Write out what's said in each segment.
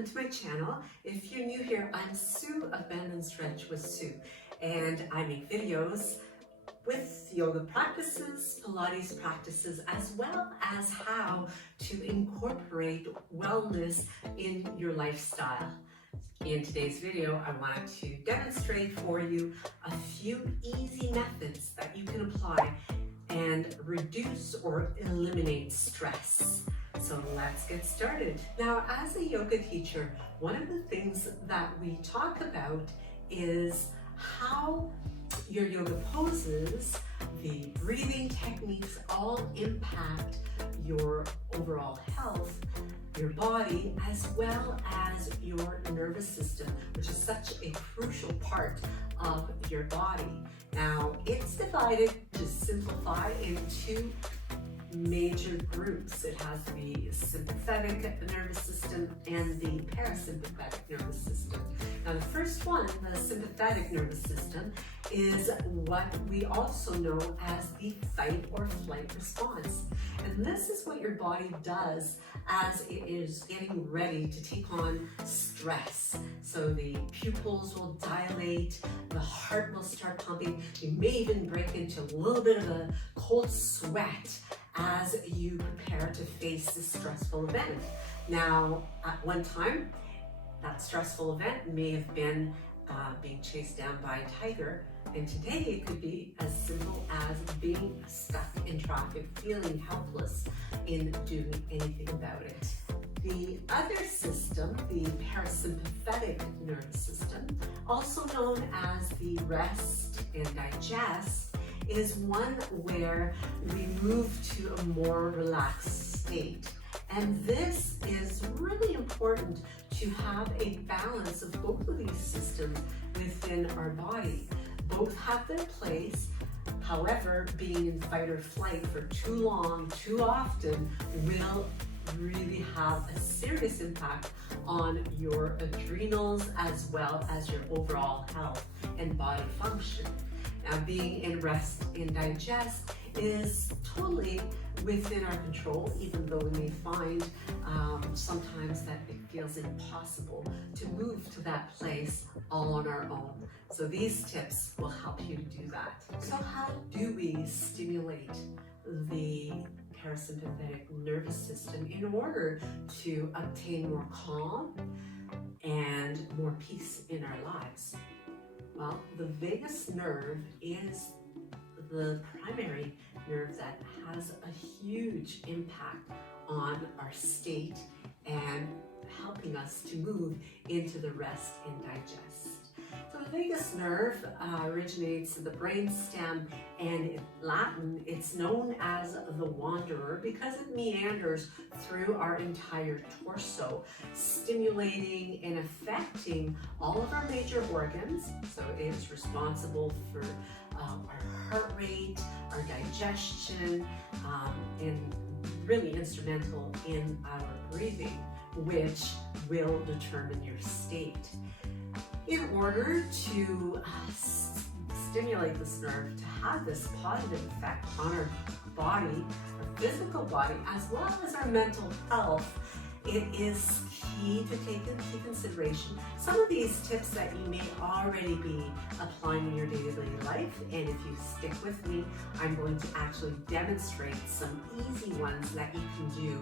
welcome to my channel. If you're new here, I'm Sue of Bend and Stretch with Sue, and I make videos with yoga practices, Pilates practices, as well as how to incorporate wellness in your lifestyle. In today's video, I wanted to demonstrate for you a few easy methods that you can apply and reduce or eliminate stress. So let's get started. Now, as a yoga teacher, one of the things that we talk about is how your yoga poses, the breathing techniques all impact your overall health, your body, as well as your nervous system, which is such a crucial part of your body. Now, it's divided, to simplify, into major groups. It has the sympathetic nervous system and the parasympathetic nervous system. Now, the first one, the sympathetic nervous system, is what we also know as the fight or flight response. And this is what your body does as it is getting ready to take on stress. So the pupils will dilate, the heart will start pumping, you may even break into a little bit of a cold sweat as you prepare to face this stressful event. Now, at one time, that stressful event may have been being chased down by a tiger, and today it could be as simple as being stuck in traffic, feeling helpless in doing anything about it. The other system, the parasympathetic nervous system, also known as the rest and digest, is one where we move to a more relaxed state. And this is really important to have a balance of both of these systems within our body. Both have their place. However, being in fight or flight for too long, too often, will really have a serious impact on your adrenals as well as your overall health and body function. Now, being in rest and digest is totally within our control, even though we may find sometimes that it feels impossible to move to that place all on our own. So these tips will help you to do that. So how do we stimulate the parasympathetic nervous system in order to obtain more calm and more peace in our lives? Well, the vagus nerve is the primary nerve that has a huge impact on our state and helping us to move into the rest and digest. So the vagus nerve originates in the brainstem, and in Latin it's known as the wanderer because it meanders through our entire torso, stimulating and affecting all of our major organs. So it is responsible for our heart rate, our digestion, and really instrumental in our breathing, which will determine your state. In order to stimulate this nerve to have this positive effect on our body, our physical body, as well as our mental health, it is key to take into consideration some of these tips that you may already be applying in your day-to-day life. And if you stick with me, I'm going to actually demonstrate some easy ones that you can do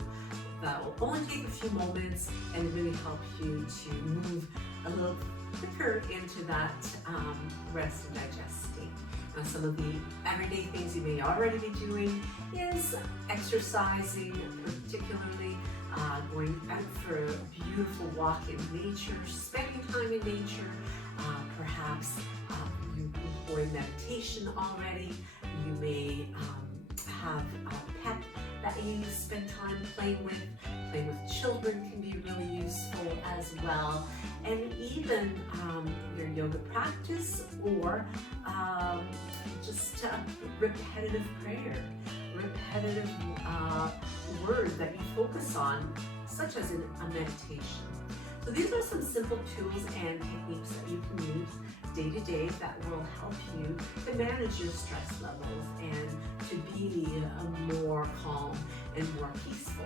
that will only take a few moments and really help you to move a little quicker into that rest and digest state. Now, some of the everyday things you may already be doing is exercising, particularly going out for a beautiful walk in nature, spending time in nature, perhaps you employ meditation already. You may have a pet that you spend time playing with. Playing with children can be really useful as well. And even your yoga practice, or just repetitive prayer, repetitive word that you focus on, such as a meditation. So these are some simple tools and techniques that you can use day to day that will help you to manage your stress levels and to be more calm and more peaceful.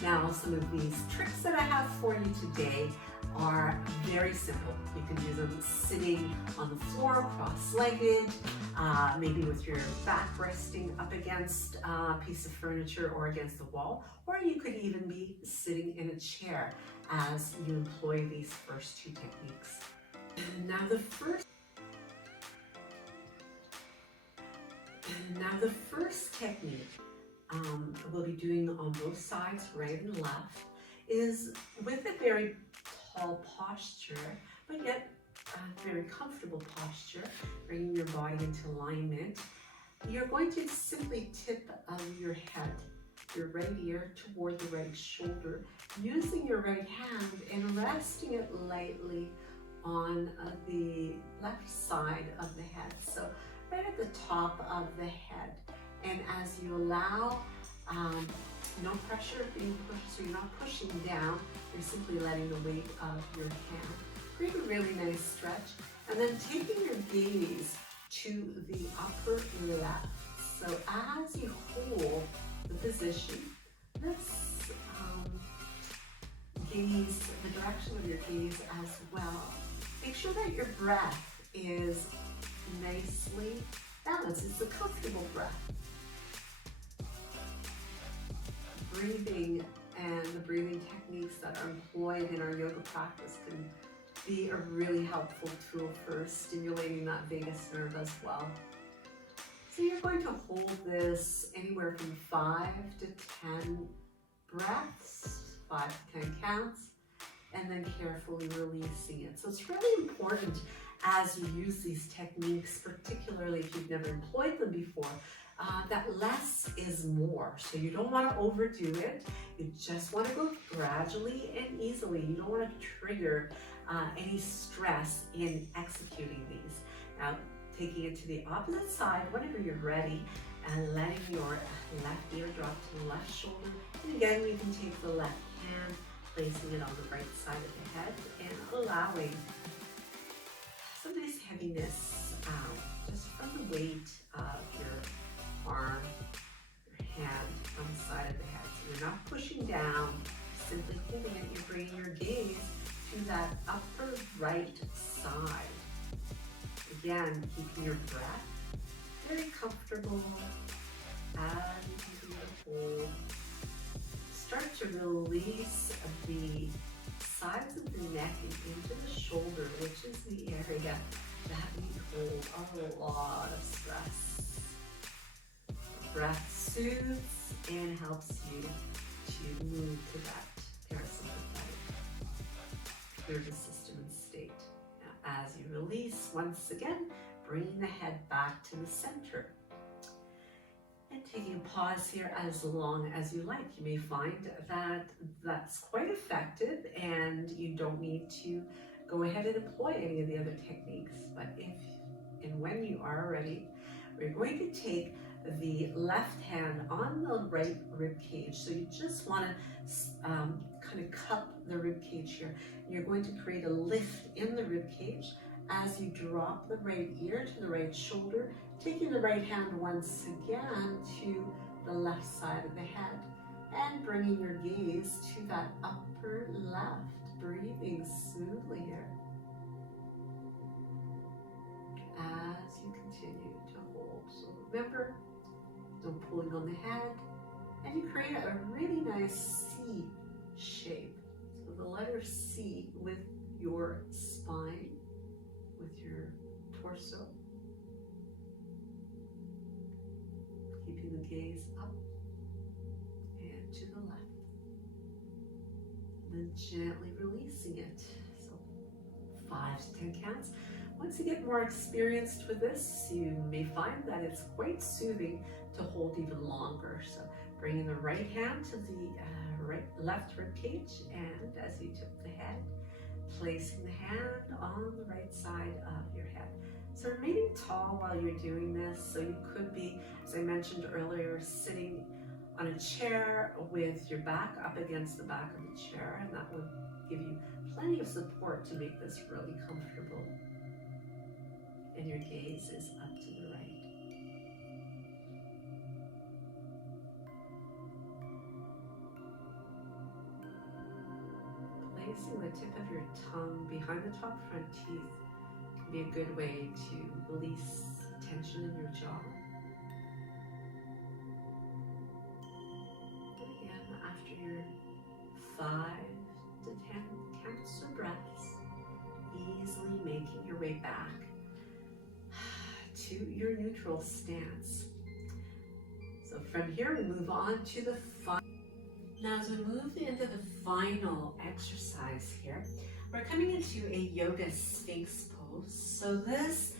Now, some of these tricks that I have for you today are very simple. You can do them sitting on the floor, cross-legged, maybe with your back resting up against a piece of furniture or against the wall, or you could even be sitting in a chair as you employ these first two techniques. Now the first technique we'll be doing on both sides, right and left, is with a very tall posture, but yet a very comfortable posture, bringing your body into alignment. You're going to simply tip your head, your right ear toward the right shoulder, using your right hand and resting it lightly on the left side of the head. So right at the top of the head. And as you allow no pressure being pushed, so you're not pushing down, you're simply letting the weight of your hand create a really nice stretch. And then taking your gaze to the upper left. So as you hold the position, let's gaze the direction of your gaze as well. Make sure that your breath is nicely balanced. It's a comfortable breath. Breathing and the breathing techniques that are employed in our yoga practice can be a really helpful tool for stimulating that vagus nerve as well. So you're going to hold this anywhere from 5 to 10 breaths, 5 to 10 counts, and then carefully releasing it. So it's really important as you use these techniques, particularly if you've never employed them before, that less is more. So you don't want to overdo it. You just want to go gradually and easily. You don't want to trigger any stress in executing these. Now, taking it to the opposite side whenever you're ready, and letting your left ear drop to the left shoulder. And again, you can take the left hand, placing it on the right side of the head, and allowing some nice heaviness just from the weight of your arm, your hand on the side of the head. So you're not pushing down, simply holding it. You're bringing your gaze to that upper right side. Again, keeping your breath very comfortable as you continue to hold. Start to release the sides of the neck and into the shoulder, which is the area that we hold a lot of stress. Breath soothes and helps you to move to that parasympathetic nervous system state. Now, as you release, once again, bringing the head back to the center. And taking a pause here as long as you like. You may find that that's quite effective and you don't need to go ahead and employ any of the other techniques. But if and when you are ready, we're going to take the left hand on the right rib cage. So you just want to kind of cup the rib cage here. You're going to create a lift in the rib cage as you drop the right ear to the right shoulder, taking the right hand once again to the left side of the head and bringing your gaze to that upper left, breathing smoothly here as you continue to hold. So remember, no pulling on the head, and you create a really nice C shape. So the letter C with your spine, with your torso, keeping the gaze up and to the left, and then gently releasing it. So 5 to 10 counts. Once you get more experienced with this, you may find that it's quite soothing to hold even longer. So bringing the right hand to the left rib cage, and as you tip the head, placing the hand on the right side of your head. So remaining tall while you're doing this. So you could be, as I mentioned earlier, sitting on a chair with your back up against the back of the chair, and that would give you plenty of support to make this really comfortable. And your gaze is up to the right. placing the tip of your tongue behind the top front teeth can be a good way to release tension in your jaw. And again, after your 5 to 10 counts or breaths, easily making your way back to your neutral stance. So from here, we move on to the final. Now, as we move into the final exercise here, we're coming into a yoga sphinx pose. So this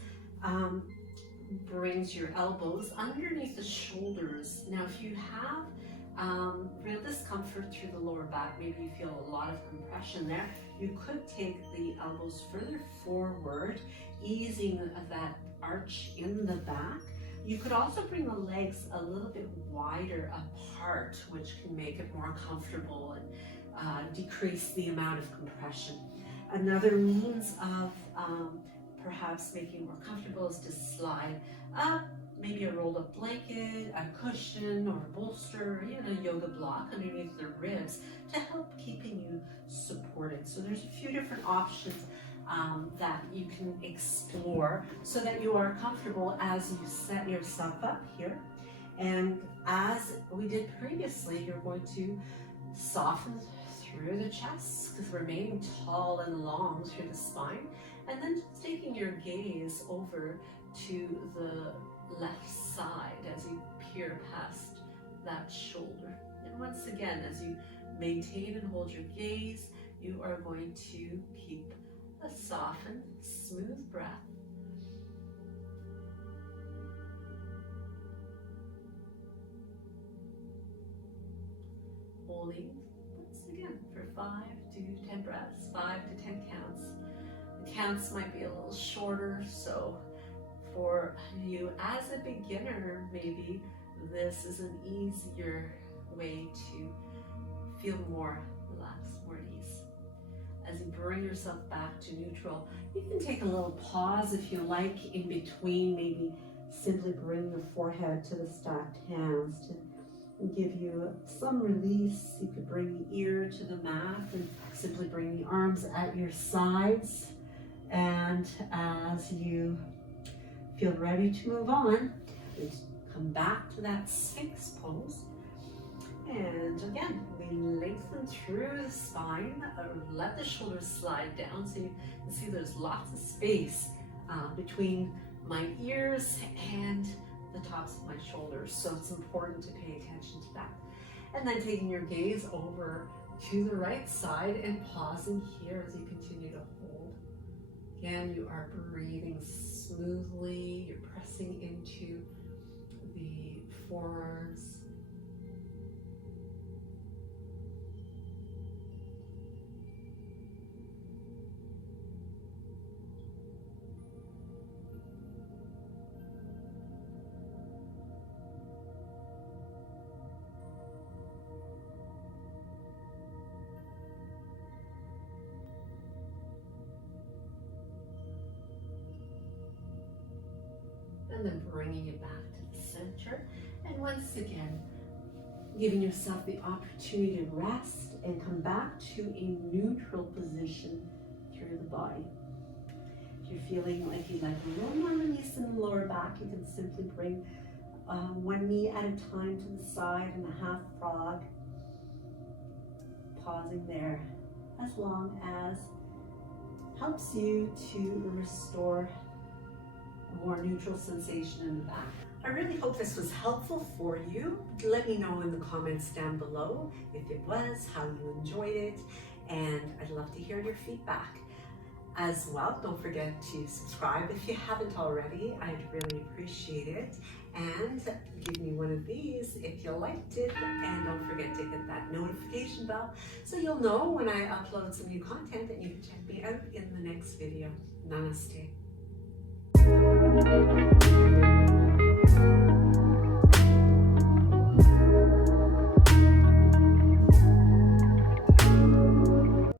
brings your elbows underneath the shoulders. Now, if you have real discomfort through the lower back, maybe you feel a lot of compression there, you could take the elbows further forward, easing that arch in the back. You could also bring the legs a little bit wider apart, which can make it more comfortable and decrease the amount of compression. Another means of perhaps making it more comfortable is to slide up, maybe a rolled up blanket, a cushion, or a bolster, even a yoga block underneath the ribs to help keeping you supported. So there's a few different options that you can explore so that you are comfortable as you set yourself up here. And as we did previously, you're going to soften through the chest, because remaining tall and long through the spine, and then just taking your gaze over to the left side as you peer past that shoulder. And once again, as you maintain and hold your gaze, you are going to keep a softened, smooth breath. Holding once again for 5 to 10 breaths, 5 to 10 counts. The counts might be a little shorter, so for you as a beginner, maybe this is an easier way to feel more relaxed, more at ease. As you bring yourself back to neutral, you can take a little pause if you like in between, maybe simply bring the forehead to the stacked hands to give you some release. You could bring the ear to the mat and simply bring the arms at your sides. And as you feel ready to move on, come back to that Sphinx pose. And again, we lengthen through the spine, let the shoulders slide down so you can see there's lots of space between my ears and the tops of my shoulders. So it's important to pay attention to that. And then taking your gaze over to the right side and pausing here as you continue to hold. Again, you are breathing smoothly, you're pressing into the forearms. And then bringing it back to the center. And once again, giving yourself the opportunity to rest and come back to a neutral position through the body. If you're feeling like you'd like a little more release in the lower back, you can simply bring one knee at a time to the side in a half frog. Pausing there as long as helps you to restore a more neutral sensation in the back. I really hope this was helpful for you. Let me know in the comments down below if it was, how you enjoyed it, and I'd love to hear your feedback. As well, don't forget to subscribe if you haven't already. I'd really appreciate it. And give me one of these if you liked it, and don't forget to hit that notification bell so you'll know when I upload some new content, and you can check me out in the next video. Namaste.